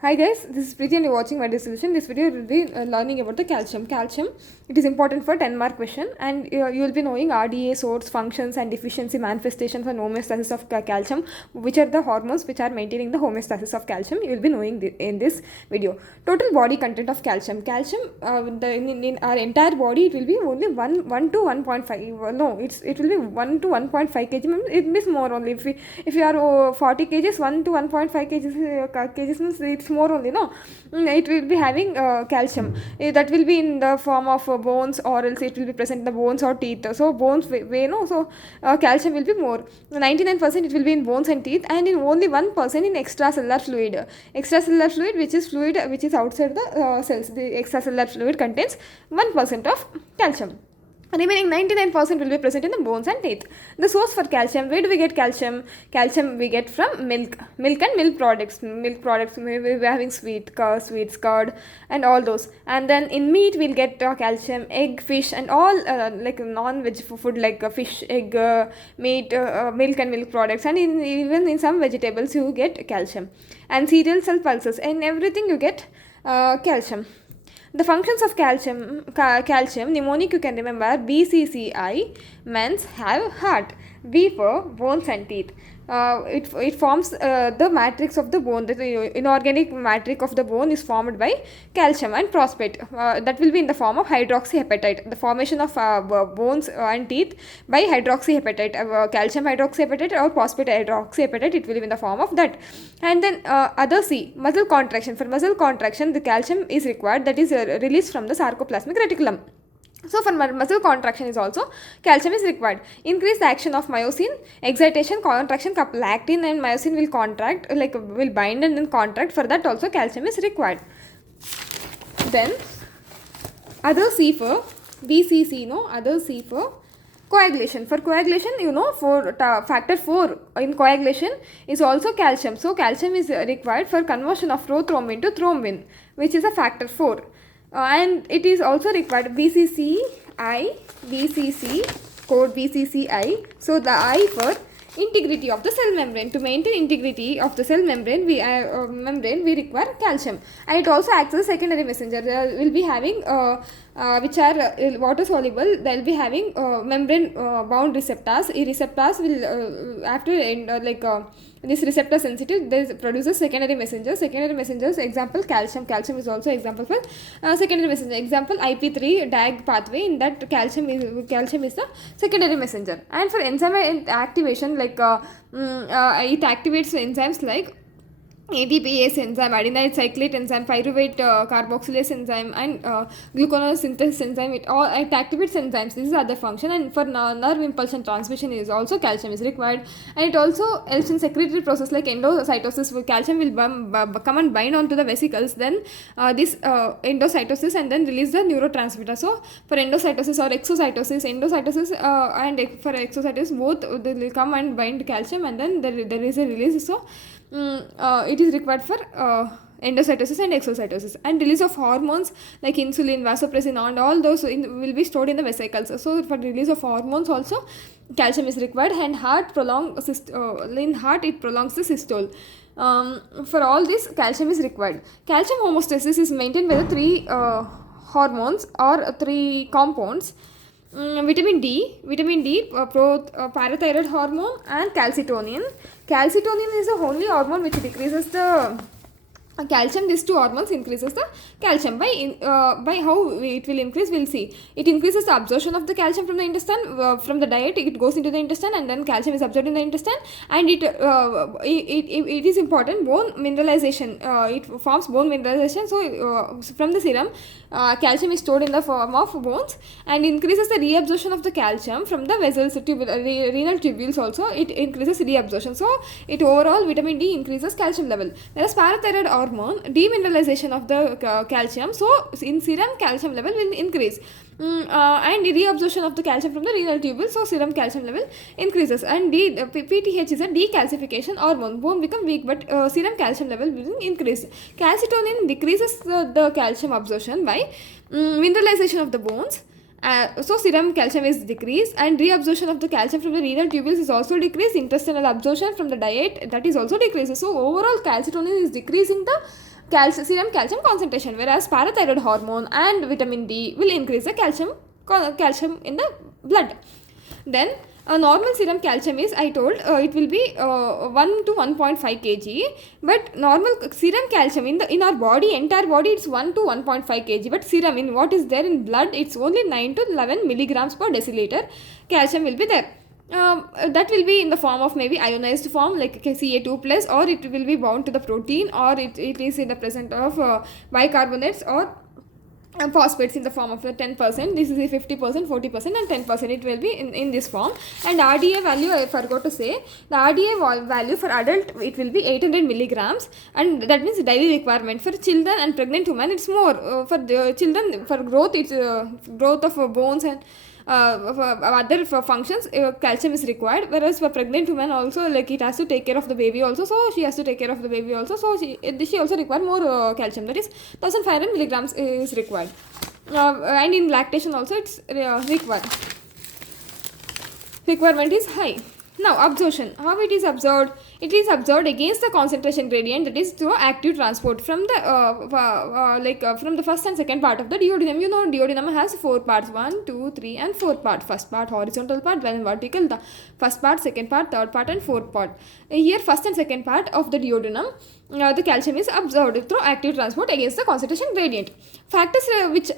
Hi guys, this is Preeti and you're watching my dissolution. This video will be learning about the calcium. Calcium, it is important for 10 mark question and you will be knowing RDA, source, functions and deficiency manifestations and homeostasis of calcium, which are the hormones which are maintaining the homeostasis of calcium. You will be knowing in this video. Total body content of calcium. Calcium, in our entire body, it will be only 1 to 1.5. No, it will be 1 to 1.5 kg. It means more only. If you are 40 kgs, 1 to 1.5 kgs means it's more only, no. It will be having calcium. That will be in the form of bones, or else it will be present in the bones or teeth. So bones way no, so calcium will be more. 99% it will be in bones and teeth, and in only 1% in extracellular fluid. Extracellular fluid, which is fluid which is outside the cells. The extracellular fluid contains 1% of calcium. Remaining 99% will be present in the bones and teeth. The source for calcium, where do we get calcium? Calcium we get from milk and milk products. Milk products, we will be having sweet curd and all those. And then in meat we'll get calcium, egg, fish and all like non-veg food like fish, egg, meat, milk and milk products. And even in some vegetables you get calcium. And cereals and pulses, in everything you get calcium. The functions of calcium mnemonic you can remember: BCCI means have heart, B for bones and teeth. It forms the matrix of the bone. The inorganic matrix of the bone is formed by calcium and phosphate. That will be in the form of hydroxyapatite. The formation of bones and teeth by hydroxyapatite, calcium hydroxyapatite or phosphate hydroxyapatite. It will be in the form of that. And then other C, muscle contraction. For muscle contraction, the calcium is required. That is released from the sarcoplasmic reticulum. So for muscle contraction is also calcium is required. Increase the action of myosin, excitation, contraction, lactin and myosin will contract, like will bind and then contract. For that also calcium is required. Then other C for BCC, no, other C for coagulation. For coagulation, for factor 4 in coagulation is also calcium. So calcium is required for conversion of prothrombin to thrombin, which is a factor 4. And it is also required BCC code BCCI. So the I for integrity of the cell membrane. To maintain integrity of the cell membrane, we require calcium, and it also acts as a secondary messenger. There will be having which are water soluble. They will be having membrane bound receptors. Receptors will after this receptor sensitive, this produces secondary messengers. Secondary messengers, example calcium. Calcium is also example for secondary messenger. Example IP3 DAG pathway. In that calcium is the secondary messenger. And for enzyme activation, it activates enzymes like ATPase enzyme, adenine cyclase enzyme, pyruvate carboxylase enzyme, and gluconeosynthesis enzyme. It activates enzymes. This is other function. And for nerve impulsion transmission is also calcium is required. And it also helps in secretory process like endocytosis, where calcium will come and bind onto the vesicles. Then this endocytosis and then release the neurotransmitter. So for endocytosis or exocytosis, and for exocytosis, both they will come and bind calcium, and then there is a release. So it is required for endocytosis and exocytosis. And release of hormones like insulin, vasopressin and all those will be stored in the vesicles. So for release of hormones also calcium is required. And in heart it prolongs the systole. For all this calcium is required. Calcium homeostasis is maintained by the three hormones or three compounds. Vitamin D, parathyroid hormone, and calcitonin. Calcitonin is the only hormone which decreases the calcium. These two hormones increases the calcium. By how it will increase, we'll see. It increases the absorption of the calcium from the intestine. From the diet it goes into the intestine, and then calcium is absorbed in the intestine. And it is important bone mineralization. It forms bone mineralization. So from the serum, calcium is stored in the form of bones, and increases the reabsorption of the calcium from the vessels, renal tubules also. It increases reabsorption. So it overall vitamin D increases calcium level. Whereas parathyroid hormone, demineralization of the calcium. So in serum calcium level will increase. And reabsorption of the calcium from the renal tubule. So serum calcium level increases. And PTH is a decalcification hormone. Bone become weak, but serum calcium level will increase. Calcitonin decreases the calcium absorption by mineralization of the bones. So serum calcium is decreased, and reabsorption of the calcium from the renal tubules is also decreased. Intestinal absorption from the diet, that is also decreases. So overall calcitonin is decreasing the serum calcium concentration, whereas parathyroid hormone and vitamin D will increase the calcium in the blood. Then normal serum calcium is, I told, it will be 1 to 1.5 kg, but normal serum calcium in our body, entire body, it's 1 to 1.5 kg, but serum, in what is there in blood, it's only 9 to 11 milligrams per deciliter calcium will be there. That will be in the form of maybe ionized form like Ca2 plus, or it will be bound to the protein, or it is in the presence of bicarbonates or phosphates in the form of 10%. This is a 50%, 40% and 10%. It will be in this form. And RDA value, I forgot to say, the RDA value for adult, it will be 800 milligrams, and that means daily requirement. For children and pregnant women, it's more. For the children, for growth, it's growth of bones and other functions, calcium is required, whereas for pregnant women also, like, it has to take care of the baby also, so she has to take care of the baby also, so she also require more calcium, that is 1500 milligrams is required. And in lactation also it's requirement is high. Now absorption, how it is absorbed? It is absorbed against the concentration gradient, that is through active transport from the from the first and second part of the duodenum. You know, duodenum has 4 parts, 1, 2, 3 and 4 part. First part horizontal part, then vertical, the first part, second part, third part and fourth part. Here first and second part of the duodenum, the calcium is absorbed through active transport against the concentration gradient. Factors which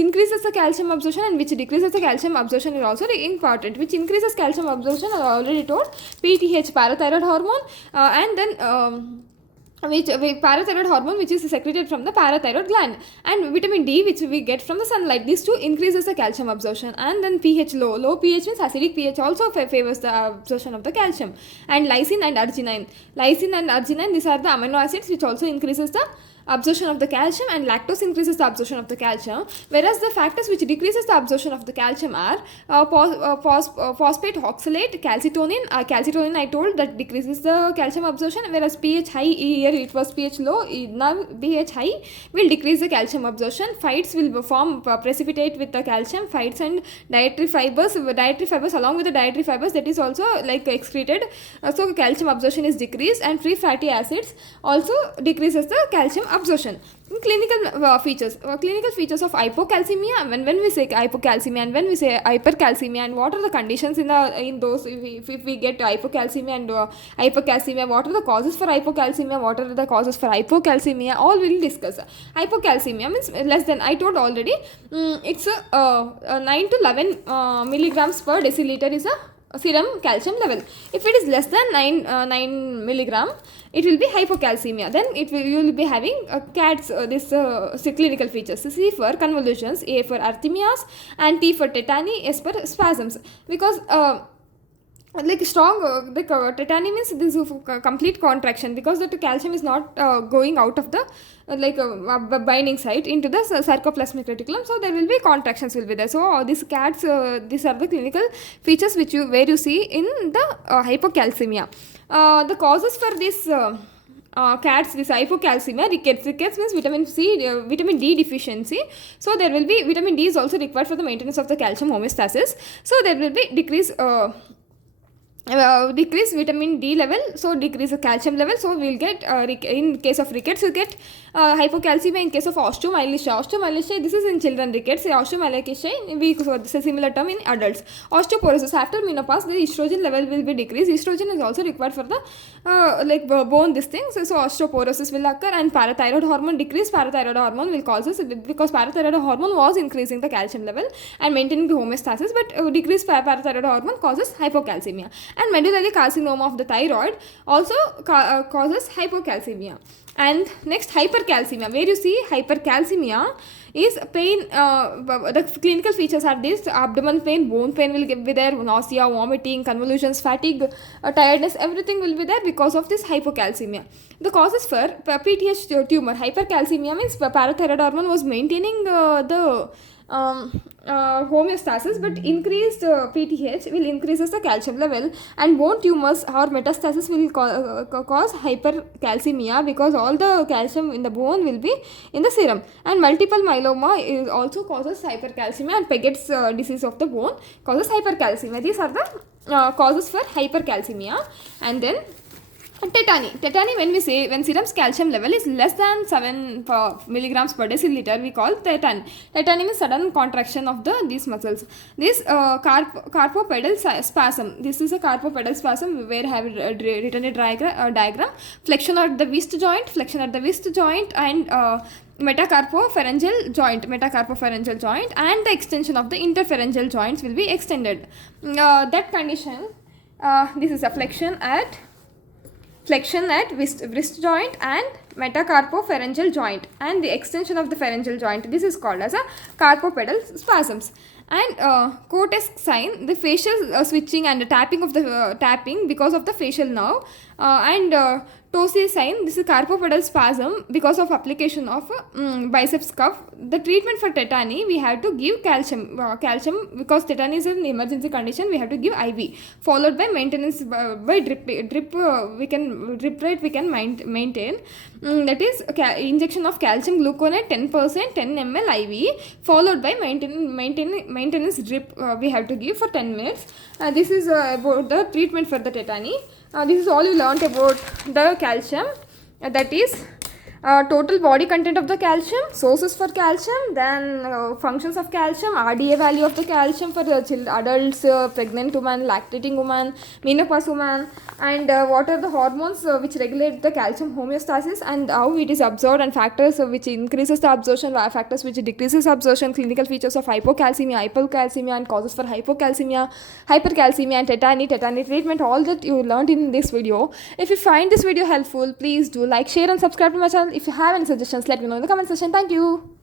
increases the calcium absorption and which decreases the calcium absorption is also important. Which increases calcium absorption, I already told, PTH, parathyroid hormone, and then parathyroid hormone, which is secreted from the parathyroid gland, and vitamin D, which we get from the sunlight. These two increases the calcium absorption. And then pH, low pH means acidic pH, also favors the absorption of the calcium. And lysine and arginine, these are the amino acids which also increases the absorption of the calcium, and lactose increases the absorption of the calcium, whereas the factors which decreases the absorption of the calcium are phosphate oxalate, calcitonin. Calcitonin, I told, that decreases the calcium absorption, whereas pH high, here it was pH low, now pH high will decrease the calcium absorption. Phytes will form precipitate with the calcium, phytes, and dietary fibers along with the dietary fibers, that is also like excreted, so calcium absorption is decreased. And free fatty acids also decreases the calcium absorption. Clinical features of hypocalcemia. When we say hypocalcemia and when we say hypercalcemia, and what are the conditions in those, if we get hypocalcemia and hypercalcemia, what are the causes for hypocalcemia, what are the causes for hypocalcemia, all we will discuss. Hypocalcemia means less than, I told already, it's 9 to 11 milligrams per deciliter is a serum calcium level. If it is less than 9 milligram, it will be hypocalcemia. Then you will be having clinical features. C for convulsions, A for arrhythmias, and T for tetany, S for spasms. Because tetany means this is complete contraction, because the calcium is not going out of the binding site into the sarcoplasmic reticulum, so there will be contractions will be there. So these are the clinical features where you see in the hypocalcemia. The causes for this this hypocalcemia, rickets means vitamin D deficiency, so there will be, vitamin D is also required for the maintenance of the calcium homeostasis, so there will be decrease vitamin D level, so decrease the calcium level, so we will get in case of rickets you get hypocalcemia. In case of osteomyelitis, this is in children rickets. Osteomyelitis, this is a similar term in adults. Osteoporosis, after menopause the estrogen level will be decreased. Estrogen is also required for the bone this thing, so osteoporosis will occur. And parathyroid hormone decrease, parathyroid hormone will cause this, because parathyroid hormone was increasing the calcium level and maintaining the homeostasis, but decreased parathyroid hormone causes hypocalcemia. And medullary carcinoma of the thyroid also causes hypocalcemia. And next, hypercalcemia, where you see hypercalcemia is pain. The clinical features are this: abdominal pain, bone pain will be there, nausea, vomiting, convulsions, fatigue, tiredness, everything will be there because of this hypocalcemia. The causes for PTH tumor, hypercalcemia means parathyroid hormone was maintaining the homeostasis, but increased PTH will increases the calcium level, and bone tumors or metastasis will cause hypercalcemia, because all the calcium in the bone will be in the serum. And multiple myeloma also causes hypercalcemia, and Paget's disease of the bone causes hypercalcemia. These are the causes for hypercalcemia. And then Tetany, when serum's calcium level is less than 7 milligrams per deciliter, we call tetany. Tetany means sudden contraction of these muscles. This carpopedal spasm. This is a carpopedal spasm where I have written a diagram. Flexion at the wrist joint, and metacarpopharyngeal joint, and the extension of the interpharyngeal joints will be extended. That condition, this is a flexion at wrist joint and metacarpopharyngeal joint, and the extension of the pharyngeal joint. This is called as a carpopedal spasms. And Cortex sign, the facial switching and the tapping of the tapping because of the facial nerve, and Tosi sign, this is carpopedal spasm because of application of biceps cuff. The treatment for tetany, we have to give calcium because tetany is an emergency condition. We have to give IV, followed by maintenance by drip rate we can maintain. That is injection of calcium gluconate 10%, 10 ml IV, followed by maintenance drip we have to give for 10 minutes. This is about the treatment for the tetany. This is all you learnt about the calcium, that is total body content of the calcium, sources for calcium, then functions of calcium, RDA value of the calcium for adults, pregnant woman, lactating woman, menopause woman, and what are the hormones which regulate the calcium homeostasis, and how it is absorbed, and factors which increases the absorption, factors which decreases absorption, clinical features of hypocalcemia, and causes for hypocalcemia, hypercalcemia, and tetany treatment, all that you learned in this video. If you find this video helpful, please do like, share and subscribe to my channel. If you have any suggestions, let me know in the comment section. Thank you.